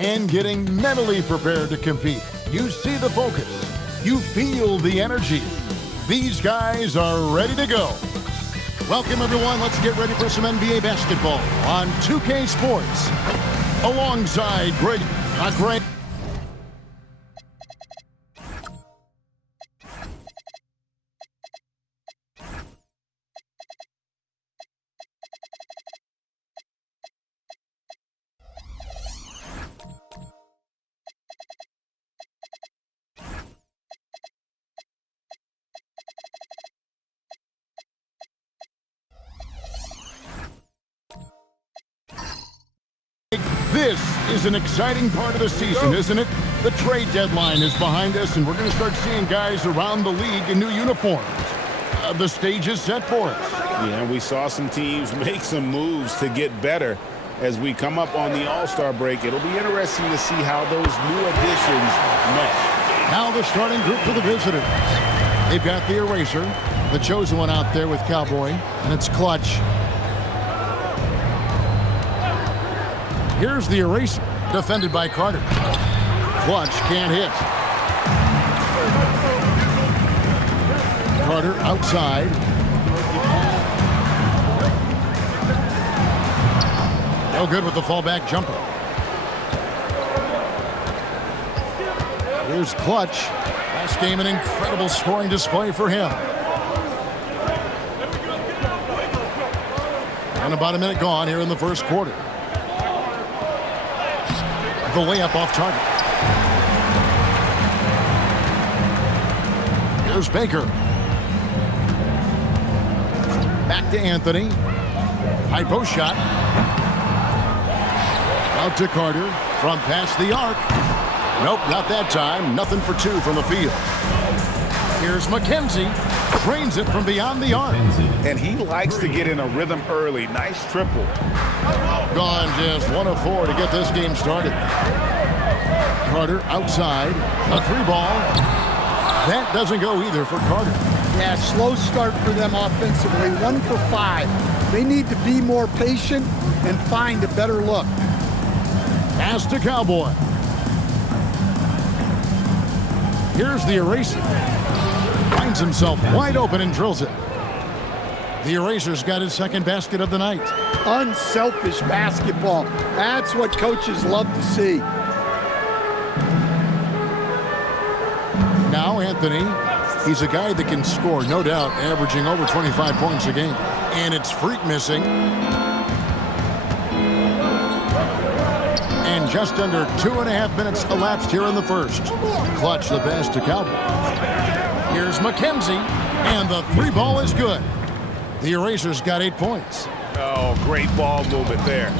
and getting mentally prepared to compete. You see the focus. You feel the energy. These guys are ready to go. Welcome, everyone. Let's get ready for some NBA basketball on 2K Sports. Alongside Greg. This is an exciting part of the season, isn't it? The trade deadline is behind us, and we're going to start seeing guys around the league in new uniforms. The stage is set for us. Yeah, we saw some teams make some moves to get better as we come up on the All-Star break. It'll be interesting to see how those new additions mesh. Now the starting group for the visitors. They've got the eraser, the chosen one out there with Cowboy, and it's Clutch. Here's the eraser, defended by Carter. Clutch can't hit. Carter outside. No good with the fallback jumper. Here's Clutch. Last game, an incredible scoring display for him. And about a minute gone here in the first quarter. The layup off target. Here's Baker. Back to Anthony. High post shot. Out to Carter from past the arc. Nope, not that time. Nothing for two from the field. Here's McKenzie. Drains it from beyond the arc. And he likes to get in a rhythm early. Nice triple. Gone just 1 of 4 to get this game started. Carter outside. A 3-ball. That doesn't go either for Carter. Yeah, slow start for them offensively. 1 for 5. They need to be more patient and find a better look. Pass to Cowboy. Here's the eraser. Finds himself wide open and drills it. The eraser's got his second basket of the night. Unselfish basketball. That's what coaches love to see. Now Anthony, he's a guy that can score, no doubt, averaging over 25 points a game. And it's Freak missing. And just under 2.5 minutes elapsed here in the first. Clutch the pass to Cowboy. Here's McKenzie, and the 3-ball is good. The eraser's got 8 points. Oh, great ball movement there.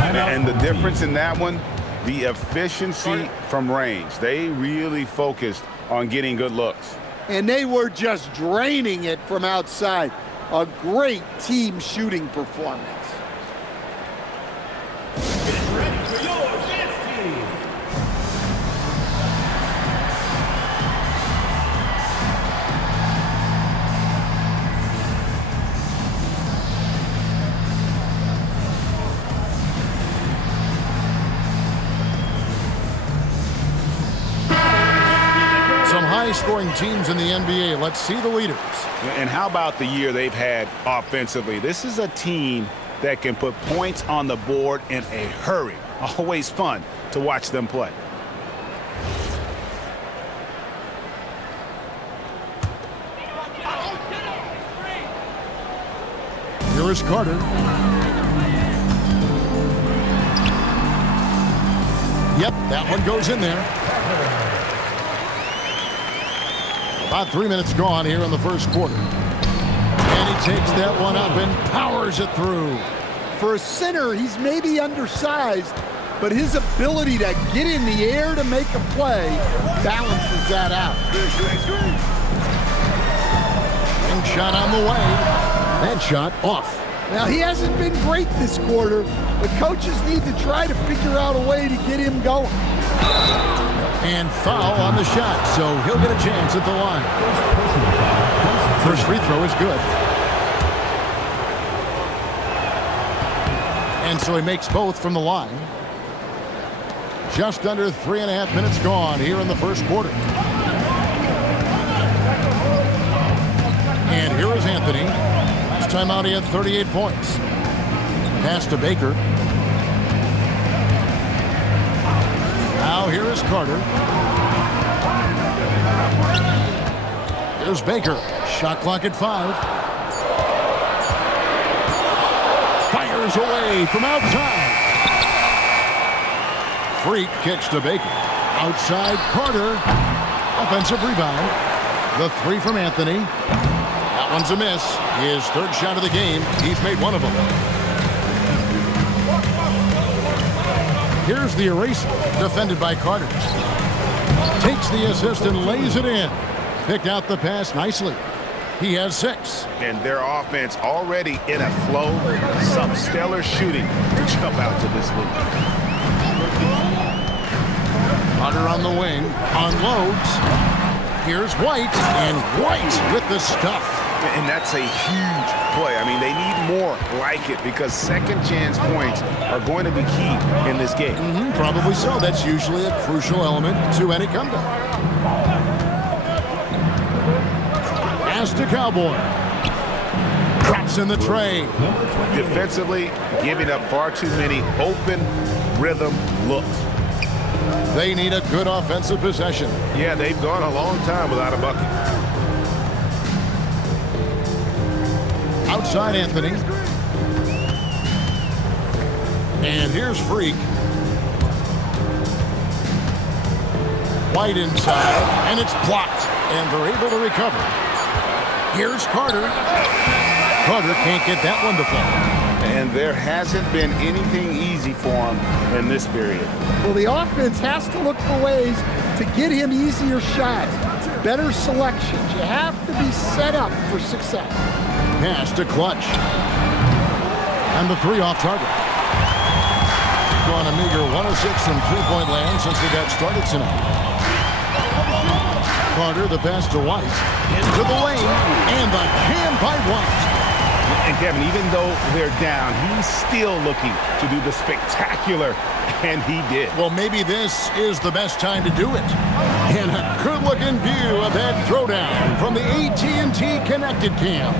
And the difference in that one, the efficiency from range. They really focused on getting good looks. And they were just draining it from outside. A great team shooting performance. High-scoring teams in the NBA. Let's see the leaders. And how about the year they've had offensively? This is a team that can put points on the board in a hurry. Always fun to watch them play. Here is Carter. Yep, that one goes in there. About 3 minutes gone here in the first quarter. And he takes that one up and powers it through. For a center, he's maybe undersized, but his ability to get in the air to make a play balances that out. And shot on the way. That shot off. Now, he hasn't been great this quarter, but coaches need to try to figure out a way to get him going. And foul on the shot, so he'll get a chance at the line. First free throw is good. And so he makes both from the line. Just under 3.5 minutes gone here in the first quarter. And here is Anthony. Last time out he had 38 points. Pass to Baker. Now here is Carter. Here's Baker. Shot clock at 5. Fires away from outside. Freak kicks to Baker. Outside Carter. Offensive rebound. The 3 from Anthony. That one's a miss. His third shot of the game. He's made one of them. Here's the eraser. Defended by Carter. Takes the assist and lays it in. Picked out the pass nicely. He has 6. And their offense already in a flow. Some stellar shooting to jump out to this lead. Carter on the wing. Unloads. Here's White. And White with the stuff. And that's a huge play. I mean, they need more like it because second chance points are going to be key in this game. Probably so. That's usually a crucial element to any comeback. Pass to Cowboy. Drops in the tray. Defensively, giving up far too many open rhythm looks. They need a good offensive possession. Yeah, they've gone a long time without a bucket. Outside Anthony. And here's Freak. White inside, and it's blocked. And they're able to recover. Here's Carter. Carter can't get that one to fall. And there hasn't been anything easy for him in this period. Well, the offense has to look for ways to get him easier shots, better selections. You have to be set up for success. Pass to Clutch. And the 3 off target. Gone a meager 1 of 6 from three-point land since they got started tonight. Carter, the pass to White. Into the lane. And the jam by White. And Kevin, even though they're down, he's still looking to do the spectacular, and he did. Well, maybe this is the best time to do it. And a good-looking view of that throwdown from the AT&T Connected Cam.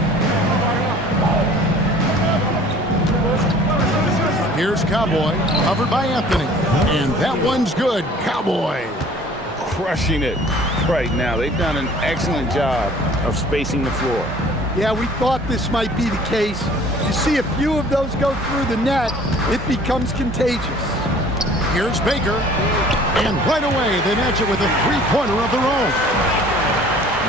Here's Cowboy, covered by Anthony. And that one's good. Cowboy. Crushing it right now. They've done an excellent job of spacing the floor. Yeah, we thought this might be the case. You see a few of those go through the net, it becomes contagious. Here's Baker. And right away, they match it with a three-pointer of their own.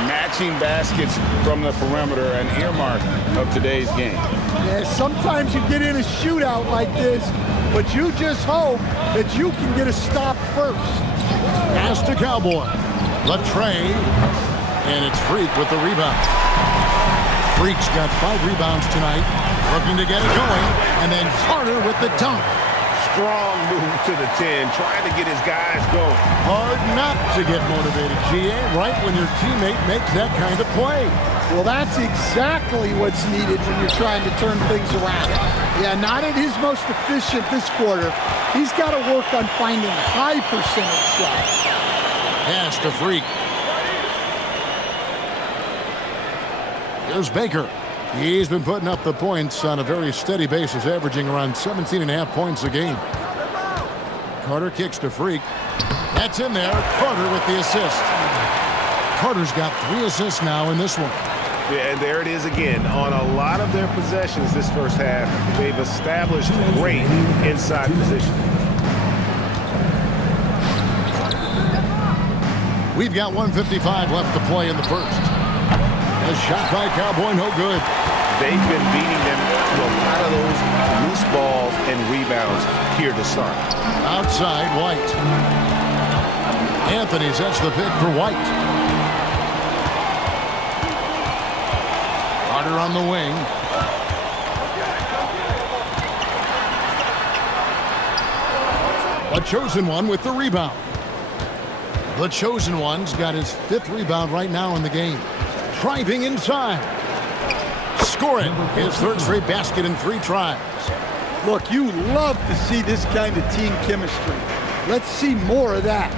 Matching baskets from the perimeter, an earmark of today's game. Yeah, sometimes you get in a shootout like this, but you just hope that you can get a stop first. Pass to Cowboy. The tray. And it's Freak with the rebound. Freak's got 5 rebounds tonight. Looking to get it going. And then Carter with the dunk. Strong move to the 10, trying to get his guys going. Hard not to get motivated, GA, right when your teammate makes that kind of play. Well, that's exactly what's needed when you're trying to turn things around. Yeah, not at his most efficient this quarter. He's got to work on finding high percentage shots. Pass to Freak. Here's Baker. He's been putting up the points on a very steady basis, averaging around 17.5 points a game. Carter kicks to Freak. That's in there. Carter with the assist. Carter's got 3 assists now in this one. Yeah, and there it is again. On a lot of their possessions this first half, they've established great inside position. We've got 1:55 left to play in the first. A shot by Cowboy, no good. They've been beating them to a lot of those loose balls and rebounds here to start. Outside, White. Anthony sets the pick for White. Carter on the wing. A chosen one with the rebound. The chosen one's got his 5th rebound right now in the game. Driving inside. Scoring his 3rd straight basket in 3 tries. Look, you love to see this kind of team chemistry. Let's see more of that.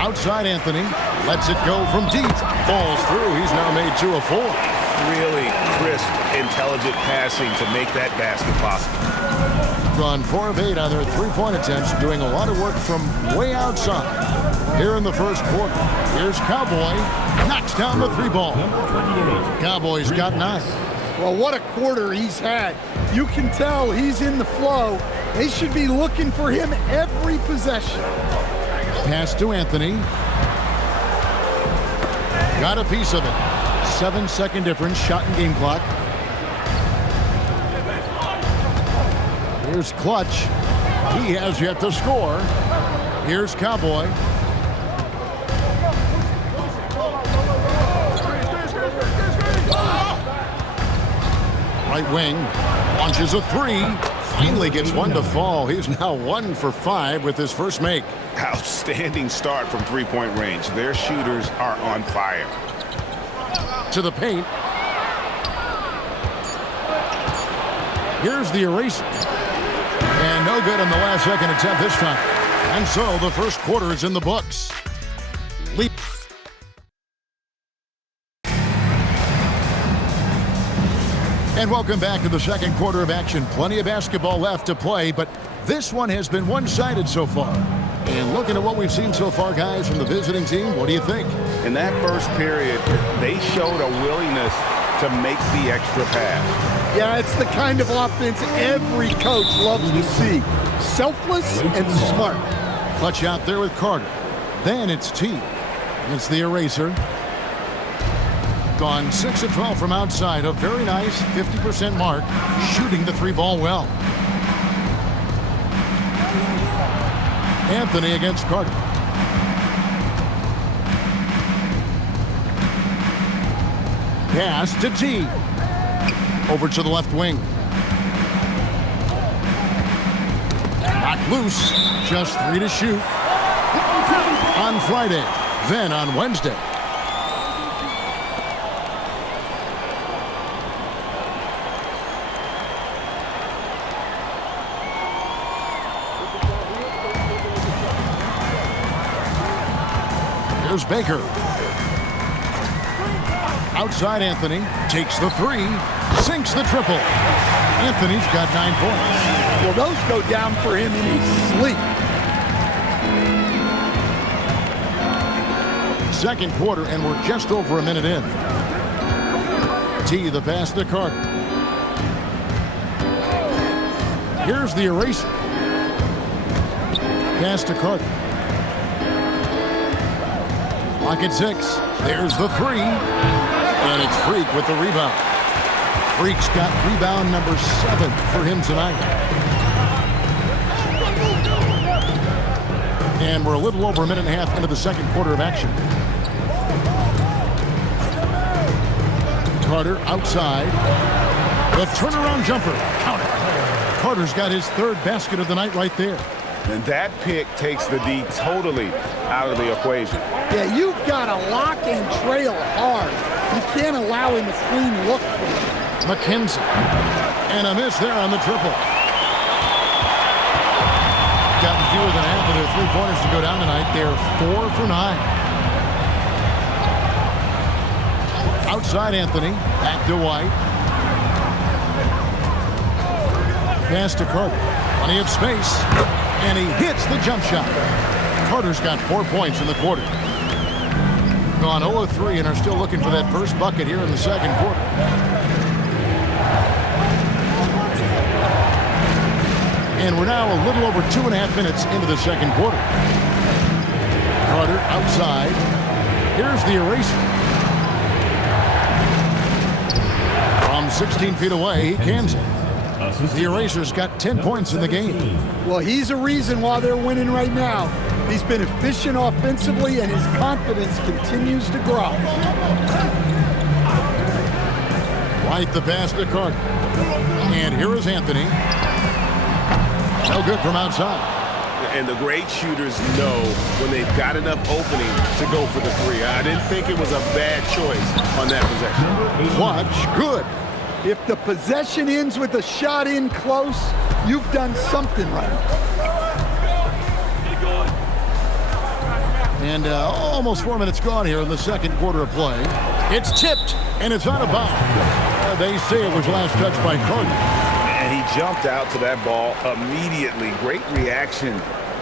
Outside Anthony. Lets it go from deep. Falls through. He's now made 2 of 4. Really crisp, intelligent passing to make that basket possible. Gone 4 of 8 on their 3-point attempts, doing a lot of work from way outside. Here in the first quarter, here's Cowboy. Knocks down the 3 ball. Cowboys got 9. Well, what a quarter he's had. You can tell he's in the flow. They should be looking for him every possession. Pass to Anthony. Got a piece of it. 7-second difference, shot and game clock. Here's Clutch. He has yet to score. Here's Cowboy. Right wing. Launches a 3. Finally gets one to fall. He's now 1 for 5 with his first make. Outstanding start from 3-point range. Their shooters are on fire. To the paint. Here's the eraser. And no good on the last second attempt this time. And so the first quarter is in the books. Leap. And welcome back to the second quarter of action. Plenty of basketball left to play, but this one has been one-sided so far. And looking at what we've seen so far, guys, from the visiting team, what do you think? In that first period, they showed a willingness to make the extra pass. Yeah, it's the kind of offense every coach loves to see. Selfless and smart. Clutch out there with Carter. Then it's T. And it's the eraser. Gone 6 of 12 from outside. A very nice 50% mark. Shooting the 3 ball well. Anthony against Carter. Pass to T. Over to the left wing. Knocked loose. Just 3 to shoot. On Friday. Then on Wednesday. Here's Baker. Outside Anthony. Takes the 3. Sinks the triple. Anthony's got 9 points. Well, those go down for him in his sleep. Second quarter, and we're just over a minute in. T, the pass to Carter. Here's the eraser. Pass to Carter. Clock at 6. There's the 3. And it's Freak with the rebound. Freak's got rebound number 7 for him tonight. And we're a little over a minute and a half into the second quarter of action. Carter outside. The turnaround jumper. Count it. Carter's got his 3rd basket of the night right there. And that pick takes the D totally out of the equation. Yeah, you've got to lock and trail hard. You can't allow him a clean look for you. McKenzie. And a miss there on the triple. Gotten fewer than half of their 3-pointers to go down tonight. They're 4 for 9. Outside Anthony. Back to White. Pass to Carter. Plenty of space. And he hits the jump shot. Carter's got 4 points in the quarter. Gone 0 of 3 and are still looking for that first bucket here in the second quarter. And we're now a little over 2.5 minutes into the second quarter. Carter outside. Here's the eraser. From 16 feet away, he cans it. The eraser's got 10 points in the game. Well, he's a reason why they're winning right now. He's been efficient offensively, and his confidence continues to grow. Right the pass to Carter. And here is Anthony. No good from outside. And the great shooters know when they've got enough opening to go for the 3. I didn't think it was a bad choice on that possession. Watch, good. If the possession ends with a shot in close, you've done something right. And almost 4 minutes gone here in the second quarter of play. It's tipped, and it's out of bounds. They say it was last touched by Carter. And he jumped out to that ball immediately. Great reaction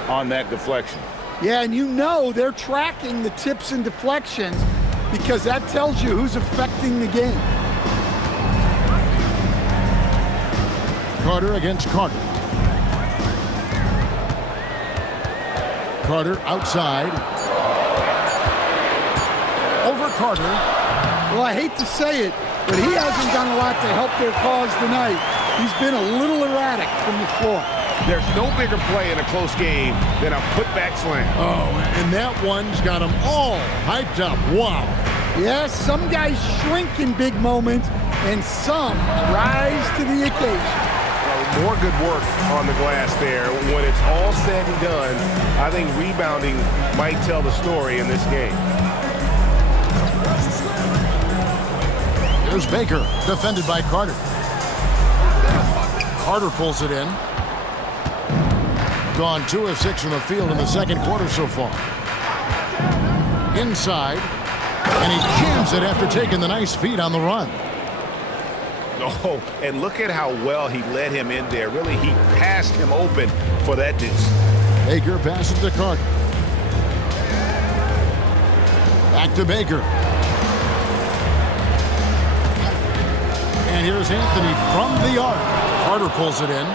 on that deflection. Yeah, and you know they're tracking the tips and deflections because that tells you who's affecting the game. Carter against Carter. Carter outside. Over Carter. Well, I hate to say it, but he hasn't done a lot to help their cause tonight. He's been a little erratic from the floor. There's no bigger play in a close game than a putback slam. Oh, and that one's got them all hyped up. Wow. Yes, some guys shrink in big moments, and some rise to the occasion. More good work on the glass there. When it's all said and done, I think rebounding might tell the story in this game. Here's Baker, defended by Carter. Carter pulls it in. Gone 2 of 6 from the field in the second quarter so far. Inside, and he jams it after taking the nice feed on the run. Oh, and look at how well he led him in there. Really, he passed him open for that deuce. Baker passes to Carter. Back to Baker. And here's Anthony from the arc. Carter pulls it in.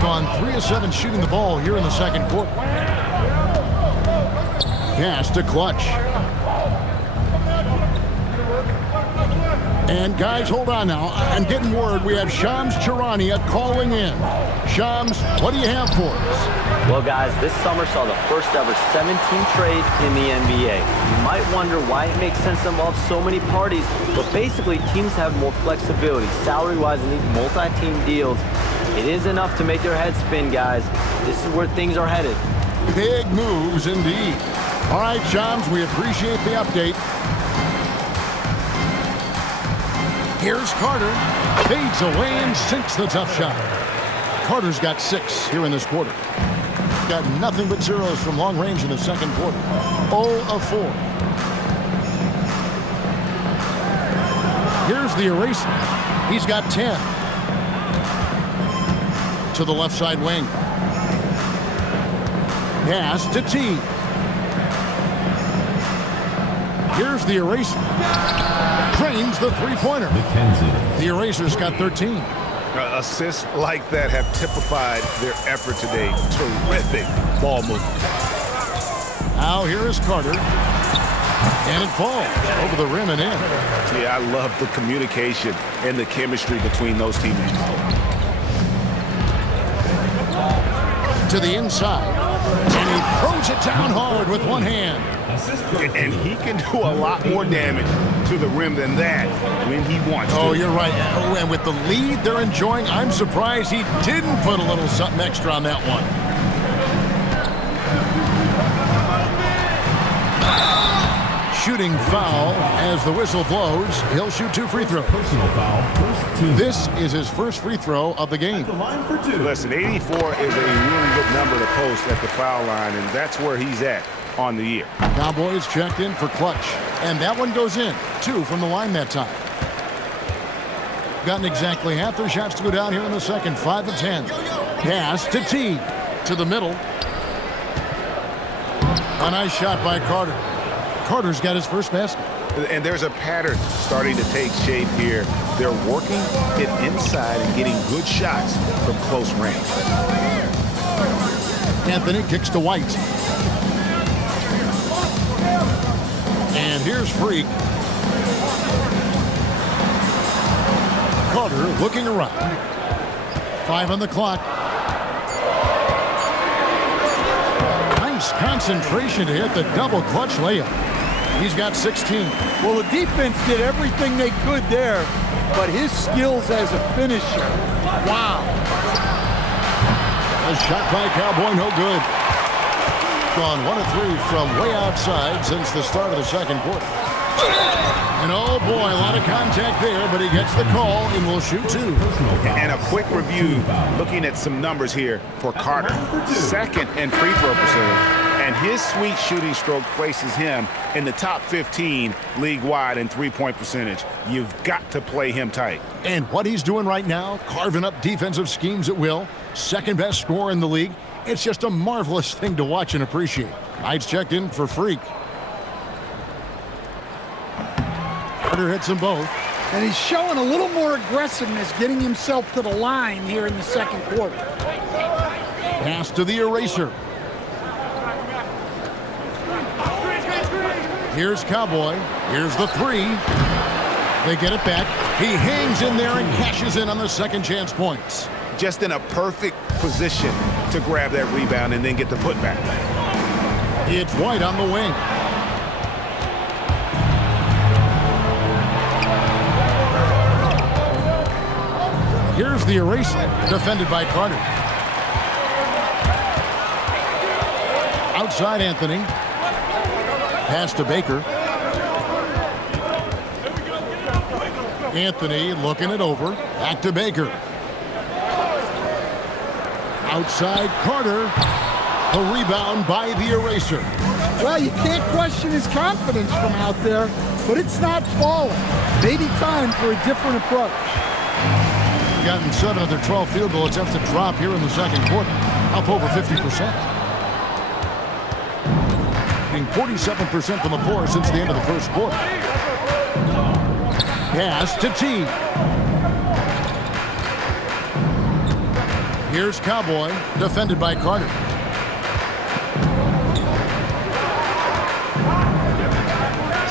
Gone 3 of 7 shooting the ball here in the second quarter. Pass to Clutch. And guys, hold on now. I'm getting word we have Shams Charania calling in. Shams, what do you have for us? Well, guys, this summer saw the first ever 7-team trade in the NBA. You might wonder why it makes sense to involve so many parties, but basically teams have more flexibility, salary-wise, and these multi-team deals. It is enough to make their heads spin, guys. This is where things are headed. Big moves indeed. All right, Shams, we appreciate the update. Here's Carter. Fades away and sinks the tough shot. Carter's got 6 here in this quarter. Got nothing but zeros from long range in the second quarter. 0 of 4. Here's the eraser. He's got 10. To the left side wing. Pass to T. Here's the eraser. Drains the three-pointer. The eraser's got 13. Assists like that have typified their effort today. Terrific ball movement. Now here is Carter. And it falls over the rim and in. Yeah, I love the communication and the chemistry between those teammates. To the inside. And he throws it down hard with one hand. And he can do a lot more damage to the rim than that when he wants to. Oh, you're right. Oh, and with the lead they're enjoying, I'm surprised he didn't put a little something extra on that one. Shooting foul as the whistle blows. He'll shoot 2 free throws. Personal foul, first 2. This is his first free throw of the game. The line for 2. Listen, 84 is a really good number to post at the foul line, and that's where he's at on the year. Cowboys checked in for Clutch, and that one goes in. 2 from the line that time. Gotten exactly half their shots to go down here in the second. 5 of 10. Pass to T. To the middle. A nice shot by Carter. Carter's got his first basket. And there's a pattern starting to take shape here. They're working it inside and getting good shots from close range. Anthony kicks to White. And here's Freak. Carter looking around. 5 on the clock. Nice concentration to hit the double clutch layup. He's got 16. Well, the defense did everything they could there, but his skills as a finisher, wow. A shot by Cowboy, no good. Gone 1 of 3 from way outside since the start of the second quarter. And oh boy, a lot of contact there, but he gets the call and will shoot 2. And a quick review, looking at some numbers here for Carter. Second in free throw percentage, and his His sweet shooting stroke places him in the top 15 league-wide in three-point percentage. You've got to play him tight. And what he's doing right now, carving up defensive schemes at will, second best scorer in the league. It's just a marvelous thing to watch and appreciate. Knights checked in for Freak. Carter hits them both. And he's showing a little more aggressiveness, getting himself to the line here in the second quarter. Pass to the eraser. Here's Cowboy. Here's the three. They get it back. He hangs in there and cashes in on the second chance points. Just in a perfect position to grab that rebound and then get the putback. It's White on the wing. Here's the eraser, defended by Carter. Outside Anthony. Pass to Baker. Anthony looking it over. Back to Baker. Outside Carter. The rebound by the eraser. Well, you can't question his confidence from out there, but it's not falling. Maybe time for a different approach. Gotten 7 of their 12 field goal attempts to drop here in the second quarter. Up over 50%. 47% from the floor since the end of the first quarter. Pass to T. Here's Cowboy, defended by Carter.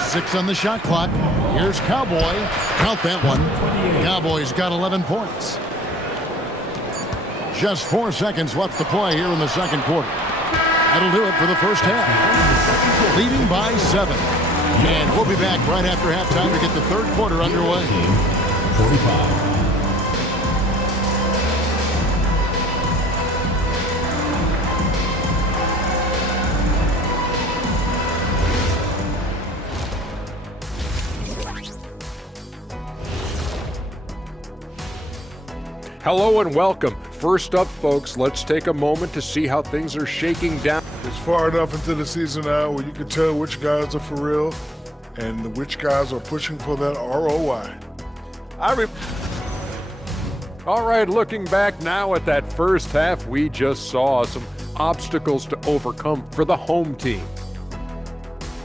Six on the shot clock. Here's Cowboy. Count that one. Cowboy's got 11 points. Just 4 seconds left to play here in the second quarter. That'll do it for the first half. Leading by 7. And we'll be back right after halftime to get the third quarter underway. 45. Hello and welcome. First up, folks, let's take a moment to see how things are shaking down. It's far enough into the season now where you can tell which guys are for real and which guys are pushing for that ROI. All right, looking back now at that first half, we just saw some obstacles to overcome for the home team.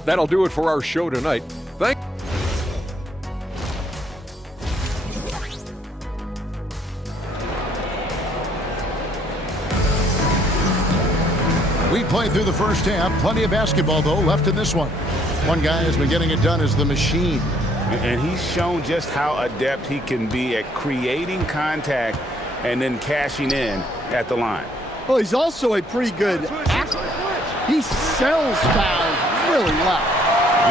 That'll do it for our show tonight. We played through the first half. Plenty of basketball, though, left in this one. One guy has been getting it done is the Machine. And he's shown just how adept he can be at creating contact and then cashing in at the line. Well, he's also a pretty good actor. He sells fouls really well.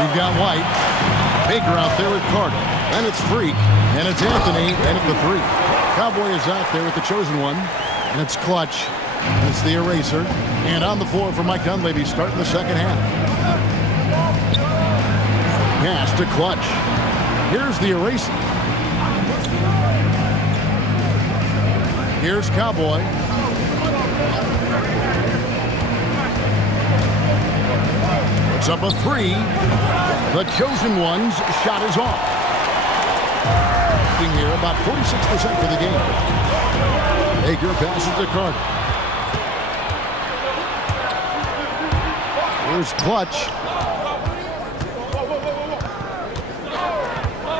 We've got White. Baker out there with Carter. Then it's Freak. And it's Anthony. And at the three. Cowboy is out there with the chosen one. And it's Clutch. It's the eraser. And on the floor for Mike Dunleavy starting the second half. Pass to Clutch. Here's the eraser. Here's Cowboy. It's up a three. The chosen one's shot is off. Being here about 46% for the game. Baker passes to Carter. Here's Clutch.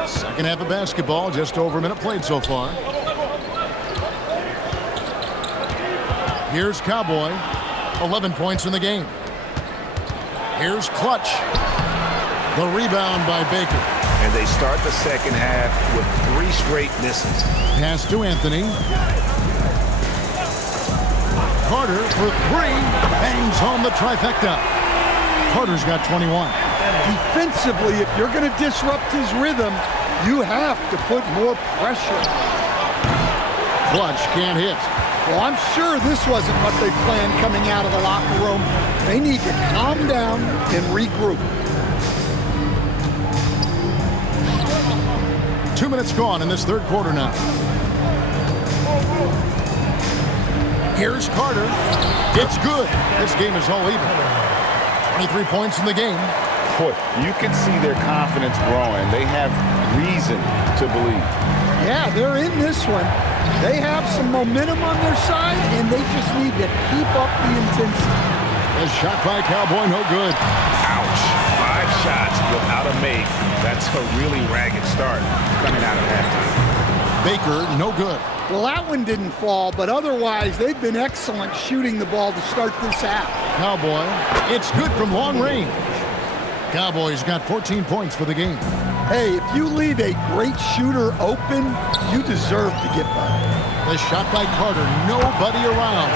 Second half of basketball, just over a minute played so far. Here's Cowboy. 11 points in the game. Here's Clutch. The rebound by Baker. And they start the second half with 3 straight misses. Pass to Anthony. Carter for 3. Bangs home the trifecta. Carter's got 21. Defensively, if you're going to disrupt his rhythm, you have to put more pressure. Clutch can't hit. Well, I'm sure this wasn't what they planned coming out of the locker room. They need to calm down and regroup. 2 minutes gone in this third quarter now. Here's Carter. It's good. This game is all even. 23 points in the game. Boy, you can see their confidence growing. They have reason to believe. Yeah, they're in this one. They have some momentum on their side, and they just need to keep up the intensity. A shot by Cowboy, no good. Ouch. 5 shots without a make. That's a really ragged start coming out of halftime. Baker, no good. Well, that one didn't fall, but otherwise, they've been excellent shooting the ball to start this half. Cowboy, it's good from long range. Cowboys got 14 points for the game. Hey, if you leave a great shooter open, you deserve to get by. The shot by Carter, nobody around.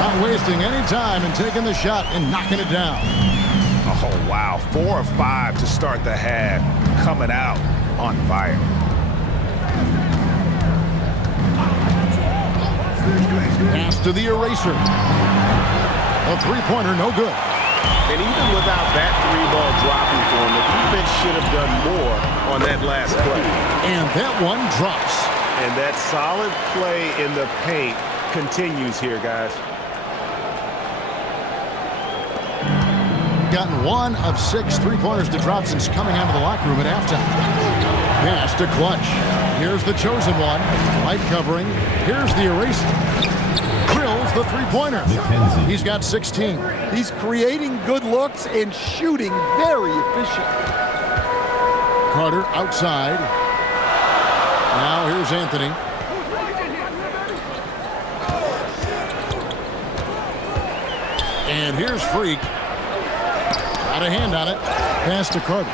Not wasting any time and taking the shot and knocking it down. Oh, wow. 4 of 5 to start the half. Coming out on fire. Pass to the eraser. A three-pointer, no good. And even without that 3-ball dropping for him, the defense should have done more on that last play. And that one drops. And that solid play in the paint continues here, guys. Gotten 1 of 6 three-pointers to drop since coming out of the locker room at halftime. Pass to Clutch. Here's the chosen one. Light covering. Here's the eraser. Drills the three-pointer. He's got 16. He's creating good looks and shooting very efficient. Carter outside. Now here's Anthony. And here's Freak. Got a hand on it. Pass to Carter.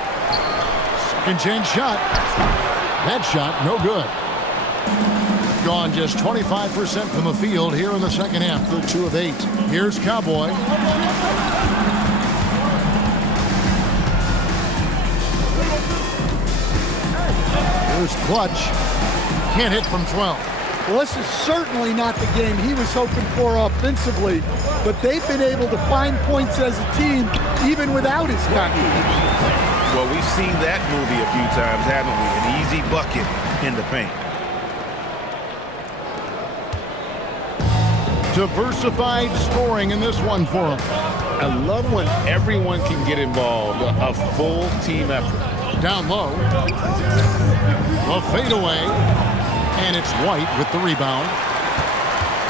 Second chance shot. That shot, no good. Gone just 25% from the field here in the second half. They're 2 of 8. Here's Cowboy. Here's Clutch. Can't hit from 12. Well, this is certainly not the game he was hoping for offensively, but they've been able to find points as a team even without his contribution. Well, we've seen that movie a few times, haven't we? An easy bucket in the paint. Diversified scoring in this one for him. I love when everyone can get involved, a full team effort. Down low. A fadeaway. And it's White with the rebound.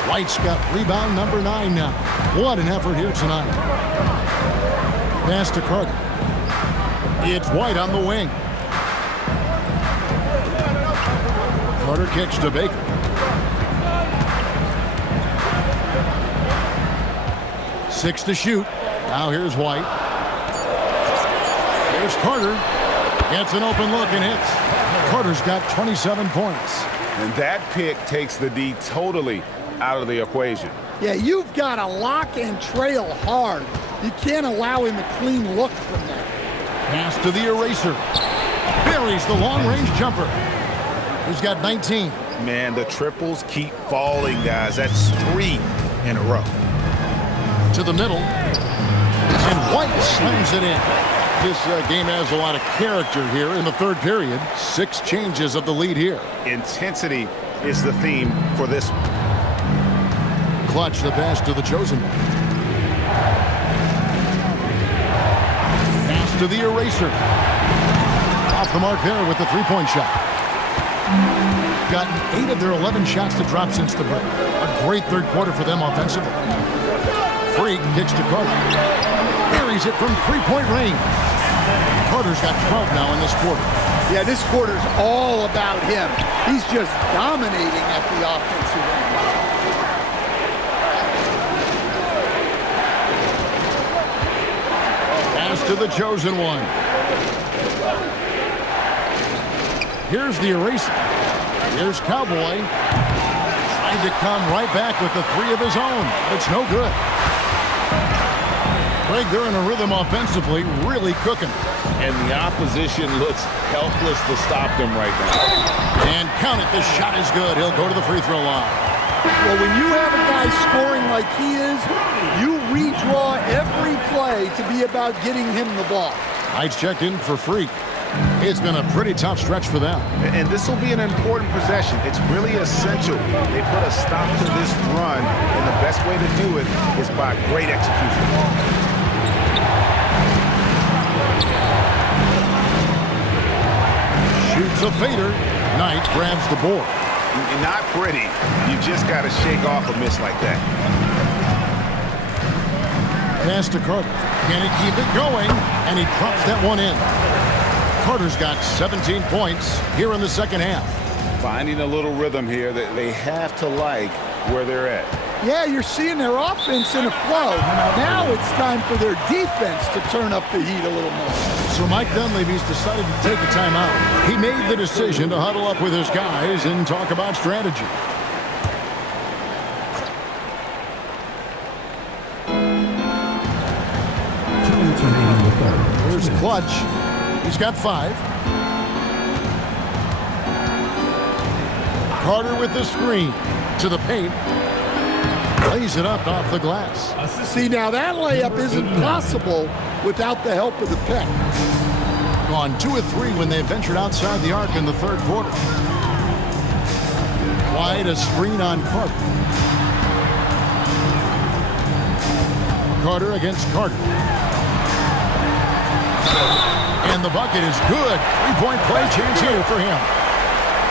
White's got rebound number 9 now. What an effort here tonight. Pass to Carter. It's White on the wing. Carter kicks to Baker. Six to shoot. Now here's White. Here's Carter. Gets an open look and hits. Carter's got 27 points. And that pick takes the D totally out of the equation. Yeah, you've got to lock and trail hard. You can't allow him a clean look from there. Pass to the eraser. Buries the long-range jumper. He's got 19. Man, the triples keep falling, guys. That's 3 in a row. To the middle. And White slams it in. This game has a lot of character here in the third period. 6 changes of the lead here. Intensity is the theme for this one. Clutch the pass to the chosen one. Pass to the eraser. Off the mark there with the three-point shot. Gotten 8 of their 11 shots to drop since the break. A great third quarter for them offensively. Freak kicks to Carter. Buries it from three-point range. Carter's got 12 now in this quarter. Yeah, this quarter's all about him. He's just dominating at the offensive end. Pass to the chosen one. Here's the eraser. Here's Cowboy. Trying to come right back with the 3 of his own. It's no good. Greg, they're in a rhythm offensively, really cooking. And the opposition looks helpless to stop them right now. And count it, the shot is good. He'll go to the free throw line. Well, when you have a guy scoring like he is, you redraw every play to be about getting him the ball. Heights checked in for Freak. It's been a pretty tough stretch for them. And this will be an important possession. It's really essential. They put a stop to this run, and the best way to do it is by great execution. the fader. Knight grabs the board. Not pretty. You just got to shake off a miss like that. Pass to Carter. Can he keep it going? And he drops that one in. Carter's got 17 points here in the second half. Finding a little rhythm here that they have to like where they're at. Yeah, you're seeing their offense in a flow. Now it's time for their defense to turn up the heat a little more. So Mike Dunleavy's decided to take a timeout. He made the decision to huddle up with his guys and talk about strategy. Here's Clutch. He's got 5. Carter with the screen to the paint. Lays it up off the glass. See, now that layup isn't possible without the help of the pick. Gone 2 of 3 when they ventured outside the arc in the third quarter. Wide, a screen on Carter. Carter against Carter. And the bucket is good. 3-point play chance here for him.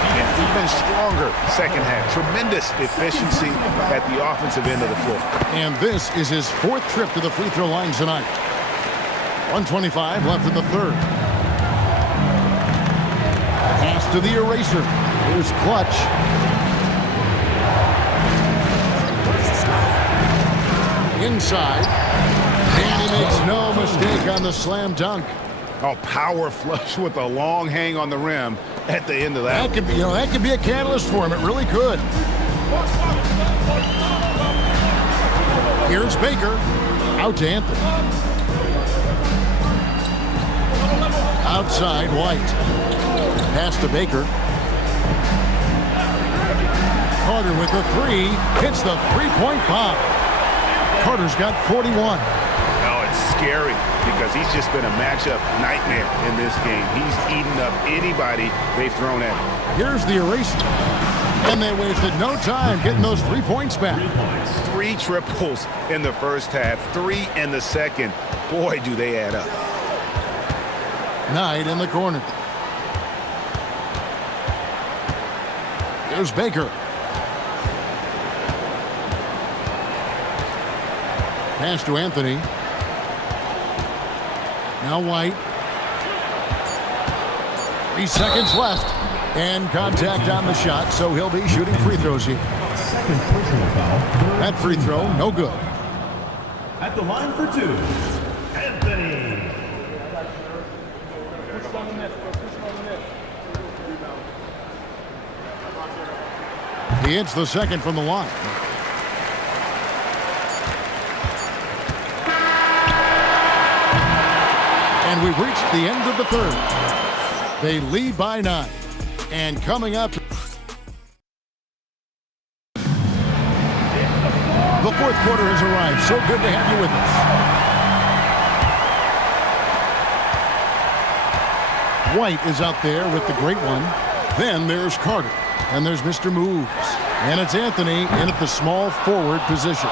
And even stronger second half. Tremendous efficiency at the offensive end of the floor. And this is his 4th trip to the free throw line tonight. 1:25 left in the third. Pass to the eraser. Here's Clutch. Inside. And he makes no mistake on the slam dunk. Oh, power flush with a long hang on the rim at the end of that. That could be, that could be a catalyst for him. It really could. Here's Baker. Out to Anthony. Outside, White. Pass to Baker. Carter with the 3. Hits the 3-point bomb. Carter's got 41. Oh, it's scary because he's just been a matchup nightmare in this game. He's eaten up anybody they've thrown at him. Here's the eraser. And they wasted no time getting those 3 points back. 3 triples in the first half, 3 in the second. Boy, do they add up. Knight in the corner. There's Baker. Pass to Anthony. Now White. 3 seconds left. And contact on the shot, so he'll be shooting free throws here. Second personal foul. That free throw, no good. At the line for 2, Anthony. He hits the second from the line. And we've reached the end of the third. They lead by 9. And coming up, the fourth quarter has arrived. So good to have you with us. White is out there with the great one. Then there's Carter. And there's Mr. Moves. And it's Anthony in at the small forward position.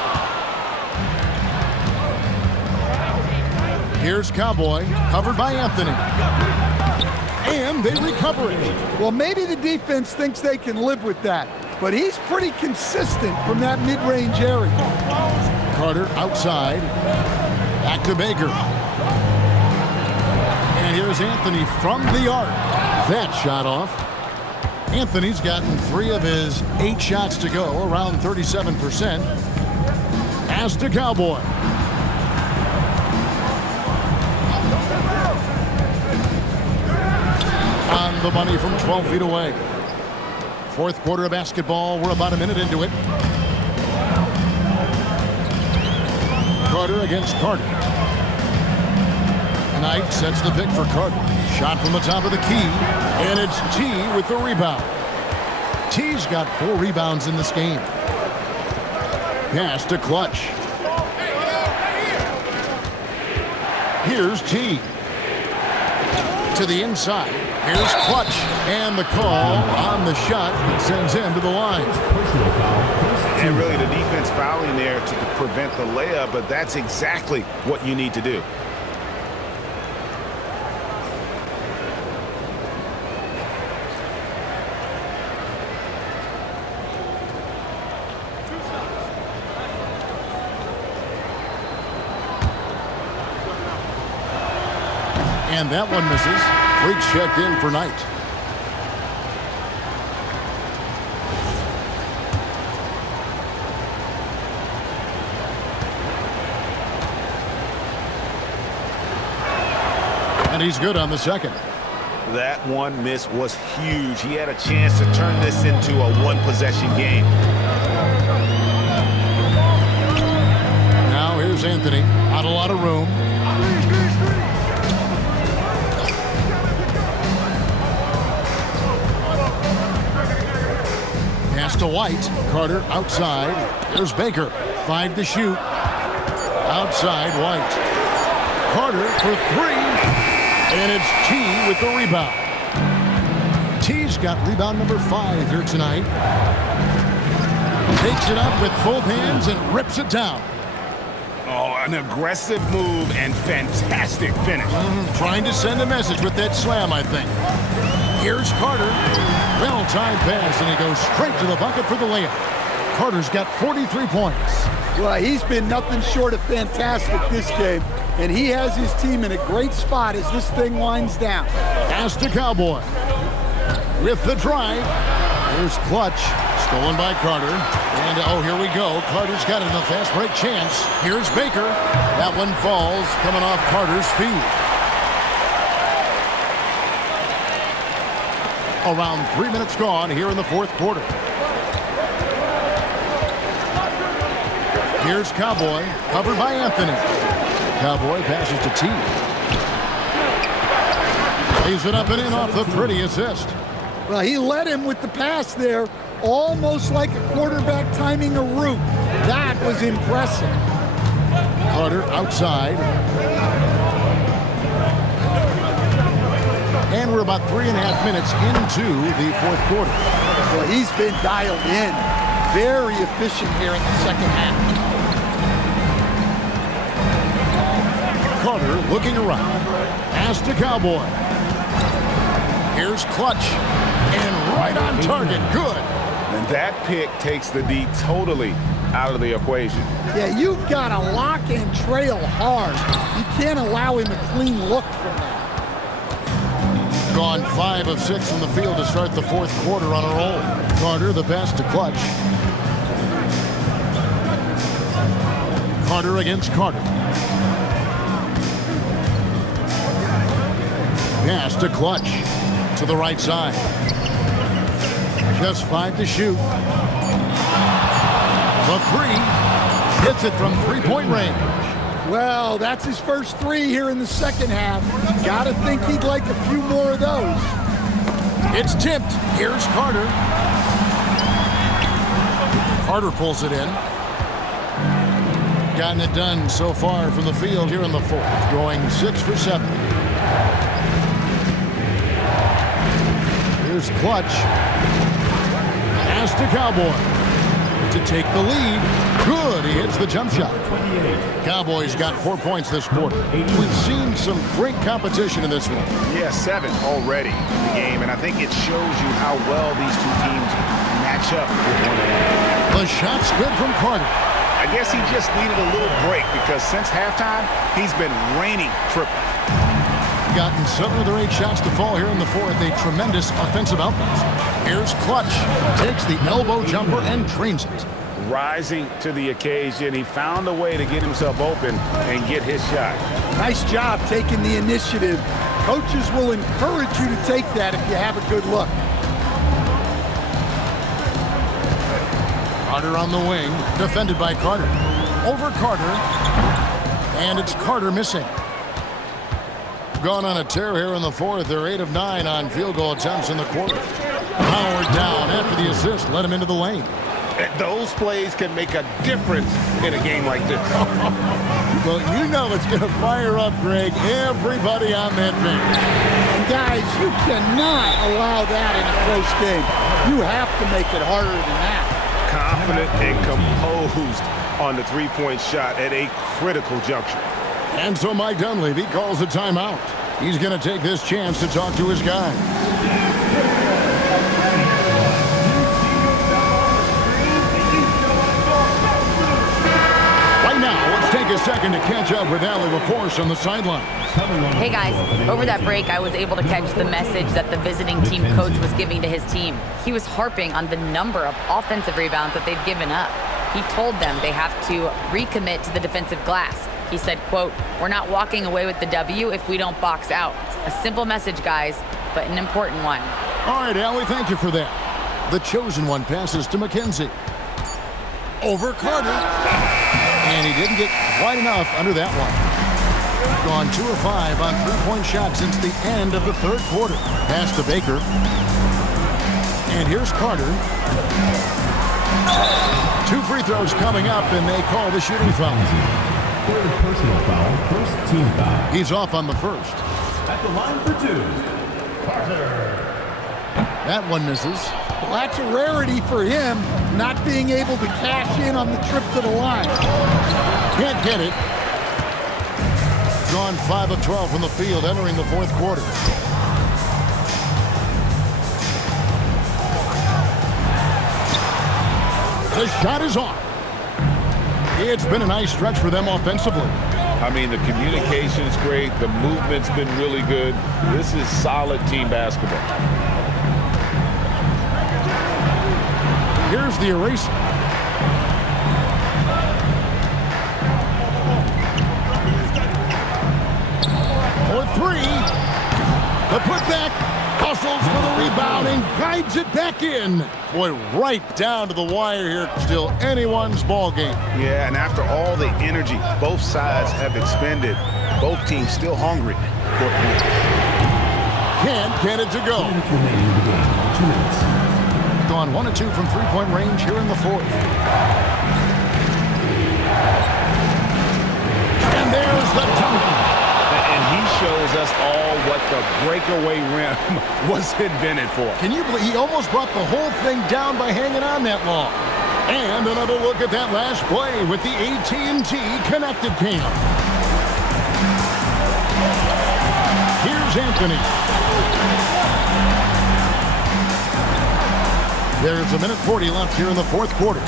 Here's Cowboy, covered by Anthony. And they recover it. Well, maybe the defense thinks they can live with that, but he's pretty consistent from that mid-range area. Carter outside. Back to Baker. And here's Anthony from the arc. That shot off. Anthony's gotten 3 of his 8 shots to go, around 37%. Pass to Cowboy. On the money from 12 feet away. Fourth quarter of basketball. We're about a minute into it. Carter against Carter. Knight sets the pick for Carter. Shot from the top of the key. And it's T with the rebound. T's got 4 rebounds in this game. Pass to Clutch. Here's T. To the inside. Here's Clutch. And the call on the shot that sends him to the line. And really the defense fouling there to prevent the layup, but that's exactly what you need to do. And that one misses. Freaks checked in for Knight. And he's good on the second. That one miss was huge. He had a chance to turn this into a one-possession game. Now here's Anthony. Not a lot of room. Pass to White. Carter outside. There's Baker. 5 to shoot. Outside White. Carter for 3. And it's T with the rebound. T's got rebound number 5 here tonight. Takes it up with both hands and rips it down. Oh, an aggressive move and fantastic finish. Trying to send a message with that slam, I think. Here's Carter. Well-timed pass, and he goes straight to the bucket for the layup. Carter's got 43 points. Well, he's been nothing short of fantastic this game, and he has his team in a great spot as this thing winds down. Pass to Cowboy. With the drive. Here's Clutch. Stolen by Carter. And, oh, here we go. Carter's got it in a fast break chance. Here's Baker. That one falls, coming off Carter's feet. Around 3 minutes gone here in the fourth quarter. Here's Cowboy, covered by Anthony. Cowboy passes to T. Lays it up and in off the pretty assist. Well, he led him with the pass there, almost like a quarterback timing a route. That was impressive. Carter outside. And we're about 3.5 minutes into the fourth quarter. Well, he's been dialed in. Very efficient here in the second half. Carter looking around. Pass to Cowboy. Here's Clutch. And right on target. Good. And that pick takes the D totally out of the equation. Yeah, you've got to lock and trail hard. You can't allow him a clean look from that. Gone 5 of 6 from the field to start the fourth quarter on a roll. Carter, the pass to Clutch. Carter against Carter. Pass to Clutch. To the right side. Just 5 to shoot. The 3. Hits it from three-point range. Well, that's his first 3 here in the second half. Got to think he'd like a few more of those. It's tipped. Here's Carter. Carter pulls it in. Gotten it done so far from the field here in the fourth. Going 6 for 7. Here's Clutch. Pass to Cowboy. To take the lead. Good. He hits the jump shot. Cowboys got 4 points this quarter. We've seen some great competition in this one. Yeah, 7 already in the game, and I think it shows you how well these two teams match up with one another. The shot's good from Carter. I guess he just needed a little break because since halftime, he's been raining triples. Gotten 7 of their 8 shots to fall here in the fourth. A tremendous offensive outburst. Here's Clutch. Takes the elbow jumper and drains it. Rising to the occasion, he found a way to get himself open and get his shot. Nice job taking the initiative. Coaches will encourage you to take that if you have a good look. Carter on the wing, defended by Carter. Over Carter, and it's Carter missing. Gone on a tear here in the fourth. They're 8 of 9 on field goal attempts in the quarter. Howard down after the assist, led him into the lane. Those plays can make a difference in a game like this. Well, you know it's going to fire up, Greg, everybody on that bench. And guys, you cannot allow that in a close game. You have to make it harder than that. Confident and composed on the three-point shot at a critical juncture. And so Mike Dunleavy calls a timeout. He's going to take this chance to talk to his guys. Right now, let's take a second to catch up with Allie LaForce on the sidelines. Hey guys, over that break, I was able to catch the message that the visiting team coach was giving to his team. He was harping on the number of offensive rebounds that they've given up. He told them they have to recommit to the defensive glass. He said, quote, "We're not walking away with the W if we don't box out." A simple message, guys, but an important one. All right, Allie, thank you for that. The chosen one passes to McKenzie. Over Carter. And he didn't get quite enough under that one. Gone 2 of 5 on three-point shots since the end of the third quarter. Pass to Baker. And here's Carter. 2 free throws coming up, and they call the shooting foul. Third personal foul, first team foul. He's off on the first. At the line for 2, Carter. That one misses. Well, that's a rarity for him, not being able to cash in on the trip to the line. Can't get it. Gone 5 of 12 from the field entering the fourth quarter. The shot is off. It's been a nice stretch for them offensively. I mean, the communication's great. The movement's been really good. This is solid team basketball. Here's the eraser. For 3. The putback. Hustles for the rebound and guides it back in. Boy, right down to the wire here. Still anyone's ball game. Yeah, and after all the energy both sides have expended, both teams still hungry for a win. Can't get it to go. 2 minutes remaining in the game. 2 minutes. Gone 1 of 2 from three-point range here in the fourth. And there's the dunk. And he shows us all what the breakaway rim was invented for. Can you believe he almost brought the whole thing down by hanging on that long? And another look at that last play with the AT&T Connected Cam. Here's Anthony. There's 1:40 left here in the fourth quarter.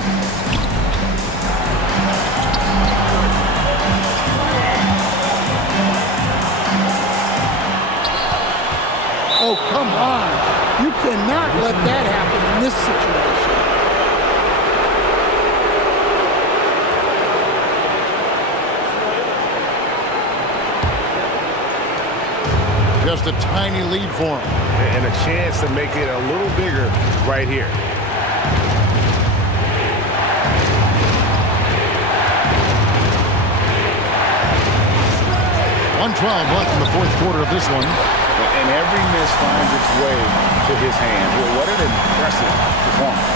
Oh, come on. You cannot let that happen in this situation. Just a tiny lead for him. And a chance to make it a little bigger right here. 1:12 left in the fourth quarter of this one. And every miss finds its way to his hand. Well, what an impressive performance.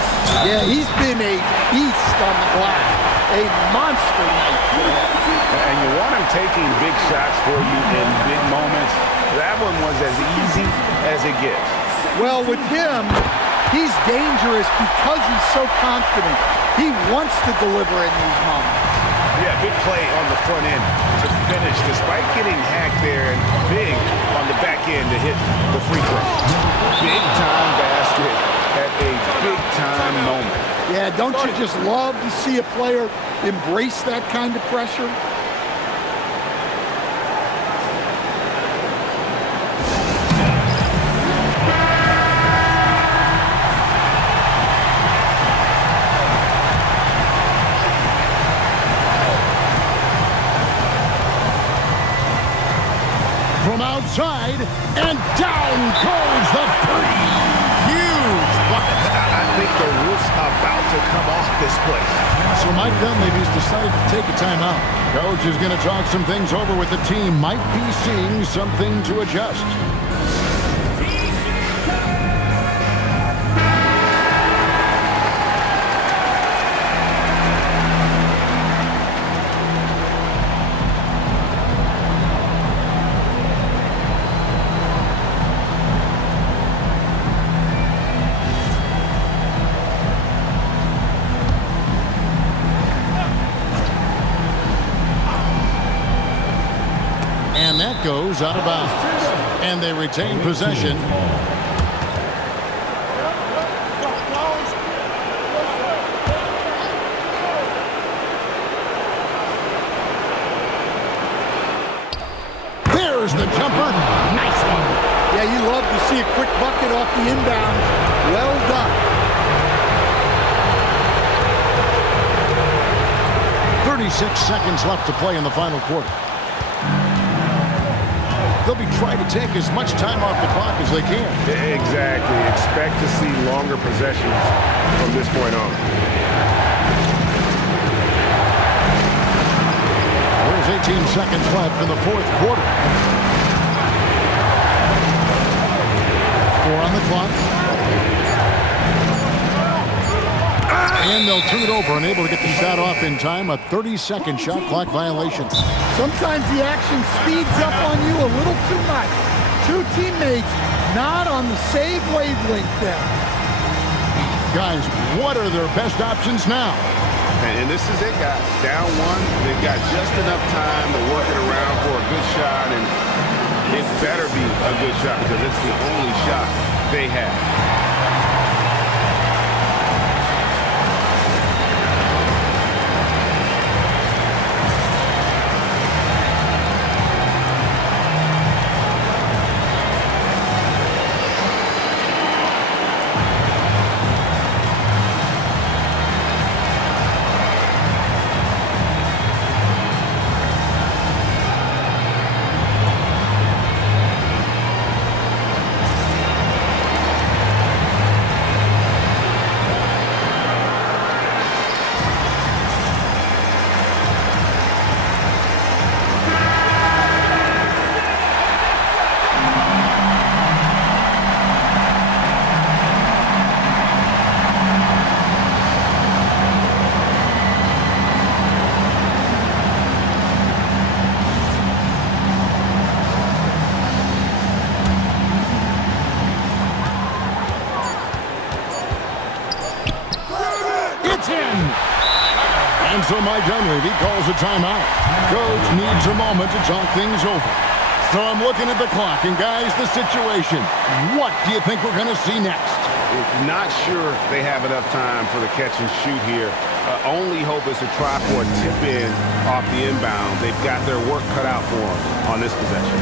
Yeah, he's been a beast on the glass. A monster night for him. And you want him taking big shots for you in big moments. That one was as easy as it gets. Well, with him, he's dangerous because he's so confident. He wants to deliver in these moments. Yeah, big play on the front end to finish, despite getting hacked there, and big on the back end to hit the free throw. Big time basket at a big time moment. Yeah, don't you just love to see a player embrace that kind of pressure? From outside, and down goes the three. Huge bucket. I think the roof's about to come off this place. So Mike Dunleavy's decided to take a timeout. Coach is going to talk some things over with the team. Might be seeing something to adjust. And that goes out of bounds. And they retain possession. There's There's the jumper. Nice one. Yeah, you love to see a quick bucket off the inbound. Well done. 36 seconds left to play in the final quarter. They'll be trying to take as much time off the clock as they can. Exactly. Expect to see longer possessions from this point on. There's 18 seconds left in the fourth quarter. 4 on the clock. And they'll turn it over, unable to get the shot off in time. A 30-second shot clock violation. Sometimes the action speeds up on you a little too much. Two teammates not on the same wavelength there. Guys, what are their best options now? And this is it, guys. Down one, they've got just enough time to work it around for a good shot, and it better be a good shot because it's the only shot they have. And so Mike Dunleavy calls a timeout. Coach needs a moment to talk things over. So I'm looking at the clock, and guys, the situation. What do you think we're going to see next? Not sure they have enough time for the catch and shoot here. Only hope is to try for a tip in off the inbound. They've got their work cut out for them on this possession.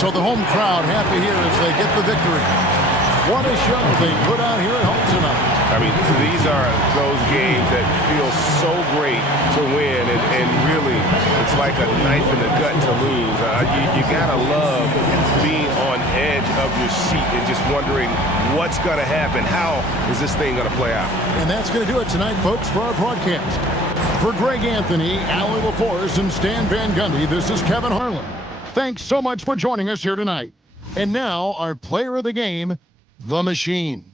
So the home crowd happy here as they get the victory. What a show they put out here at home tonight. I mean, these are those games that feel so great to win, and really, it's like a knife in the gut to lose. You gotta love being on edge of your seat and just wondering what's gonna happen. How is this thing gonna play out? And that's gonna do it tonight, folks, for our broadcast. For Greg Anthony, Allie LaForce, and Stan Van Gundy, this is Kevin Harlan. Thanks so much for joining us here tonight. And now, our player of the game, the Machine.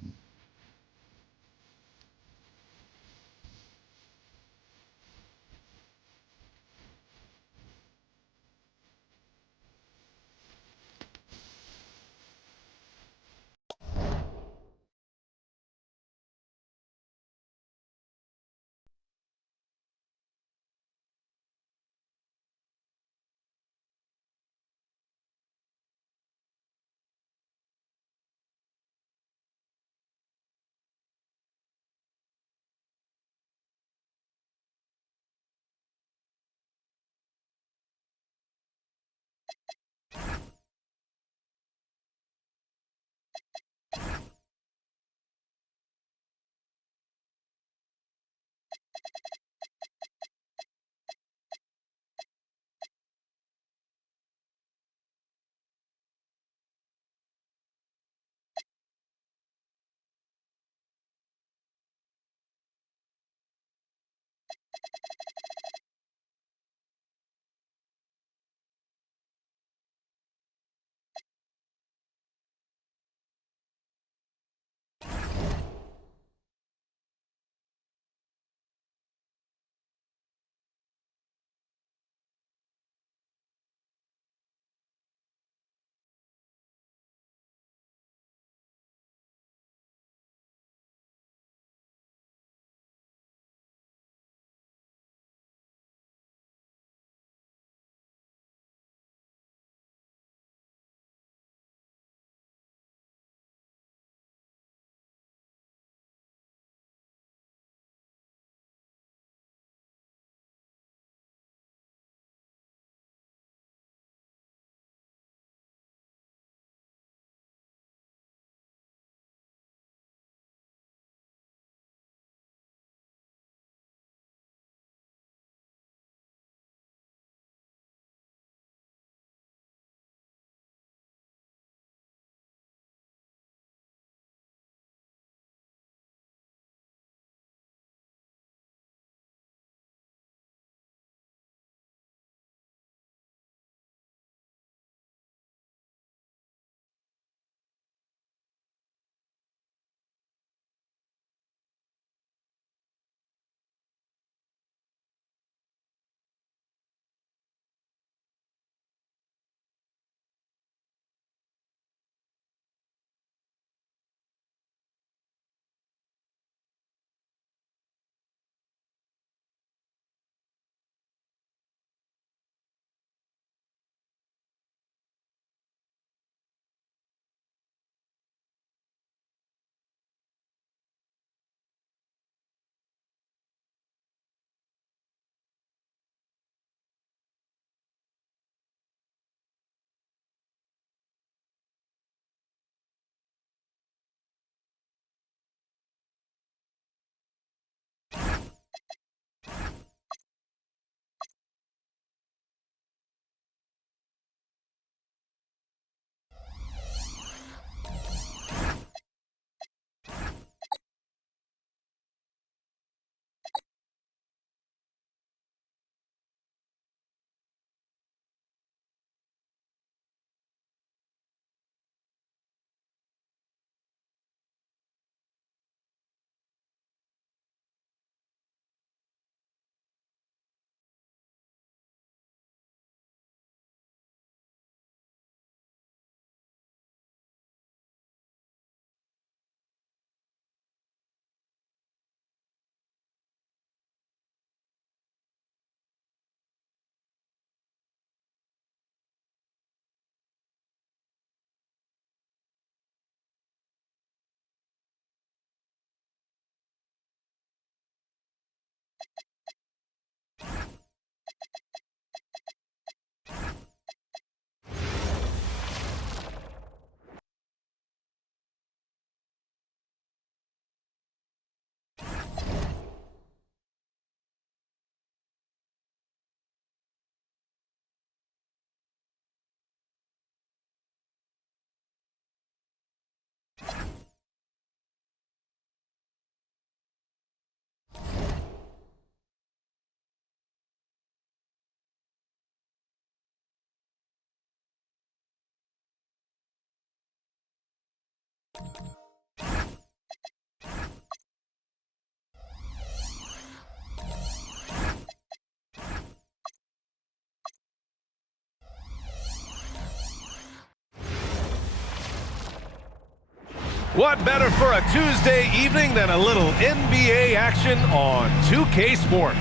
What better for a Tuesday evening than a little NBA action on 2K Sports?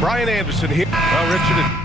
Brian Anderson here. Well, Richard.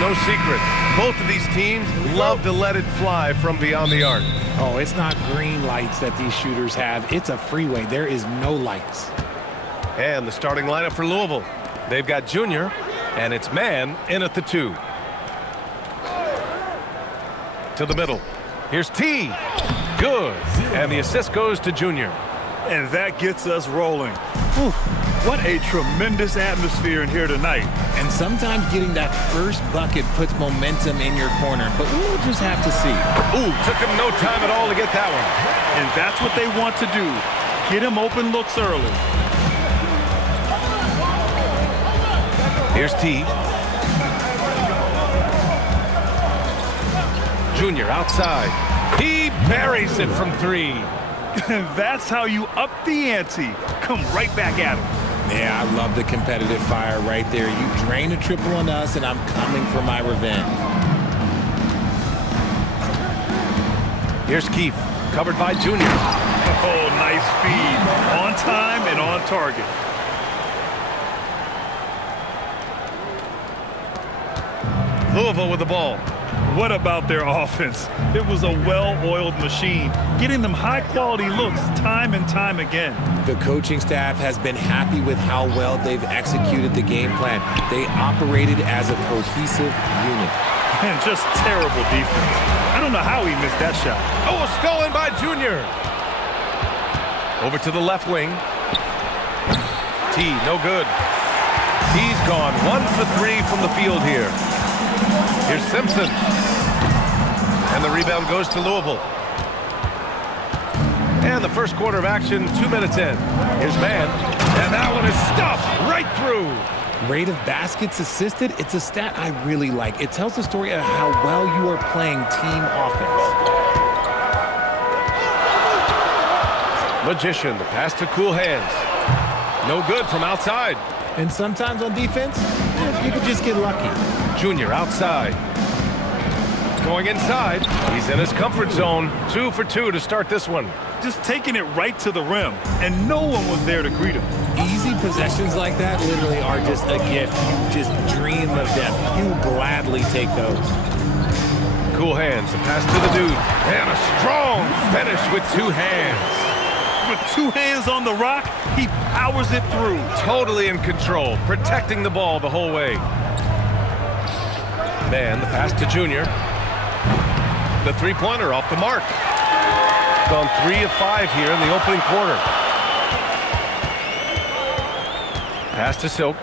No secret, both of these teams love to let it fly from beyond the arc. Oh, it's not green lights that these shooters have. It's a freeway. There is no lights. And the starting lineup for Louisville. They've got Junior, and it's man in at the 2. To the middle. Here's T. Good. And the assist goes to Junior. And that gets us rolling. Whew. What a tremendous atmosphere in here tonight. And sometimes getting that first bucket puts momentum in your corner, but we'll just have to see. Ooh, took him no time at all to get that one. And that's what they want to do. Get him open looks early. Here's T. Junior outside. He buries it from 3. That's how you up the ante. Come right back at him. Yeah, I love the competitive fire right there. You drain a triple on us, and I'm coming for my revenge. Here's Keefe, covered by Junior. Oh, nice feed. On time and on target. Louisville with the ball. What about their offense? It was a well-oiled machine, getting them high-quality looks time and time again. The coaching staff has been happy with how well they've executed the game plan. They operated as a cohesive unit. And just terrible defense. I don't know how he missed that shot. Oh, stolen by Junior. Over to the left wing. T, no good. T's gone 1 for 3 from the field here. Here's Simpson. And the rebound goes to Louisville. And the first quarter of action, 2 minutes in. Here's man. And that one is stuffed right through. Rate of baskets assisted, it's a stat I really like. It tells the story of how well you are playing team offense. Magician, the pass to Cool Hands. No good from outside. And sometimes on defense, you could just get lucky. Junior outside. Going inside. He's in his comfort zone. 2 for 2 to start this one. Just taking it right to the rim, and no one was there to greet him. Easy possessions like that literally are just a gift. You just dream of them. You gladly take those. Cool Hands, the pass to the dude. And a strong finish with 2 hands. With 2 hands on the rock, he powers it through. Totally in control, protecting the ball the whole way. Man, the pass to Junior. The three-pointer off the mark. Gone 3 of 5 here in the opening quarter. Pass to Silk.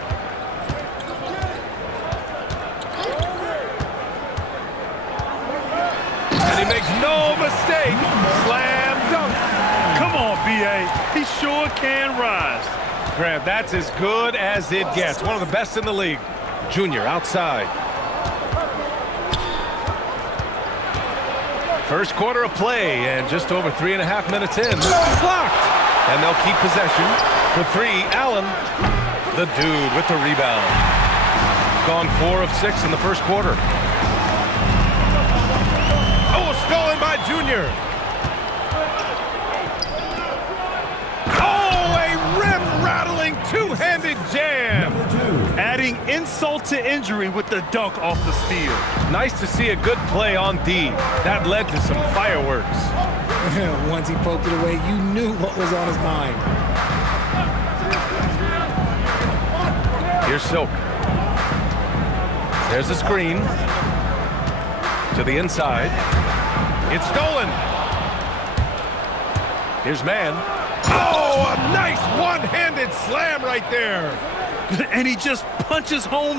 And he makes no mistake. Slam dunk. Come on, BA. He sure can rise. Grant, that's as good as it gets. One of the best in the league. Junior outside. First quarter of play, and just over 3.5 minutes in. Blocked! And they'll keep possession. For 3, Allen, the dude with the rebound. Gone 4 of 6 in the first quarter. Oh, stolen by Junior. Oh, a rim-rattling two-handed jam. Adding insult to injury with the dunk off the steal. Nice to see a good play on D. That led to some fireworks. Once he poked it away, you knew what was on his mind. Here's Silk. There's a screen. To the inside. It's stolen. Here's man. Oh, a nice one-handed slam right there. And he just punches home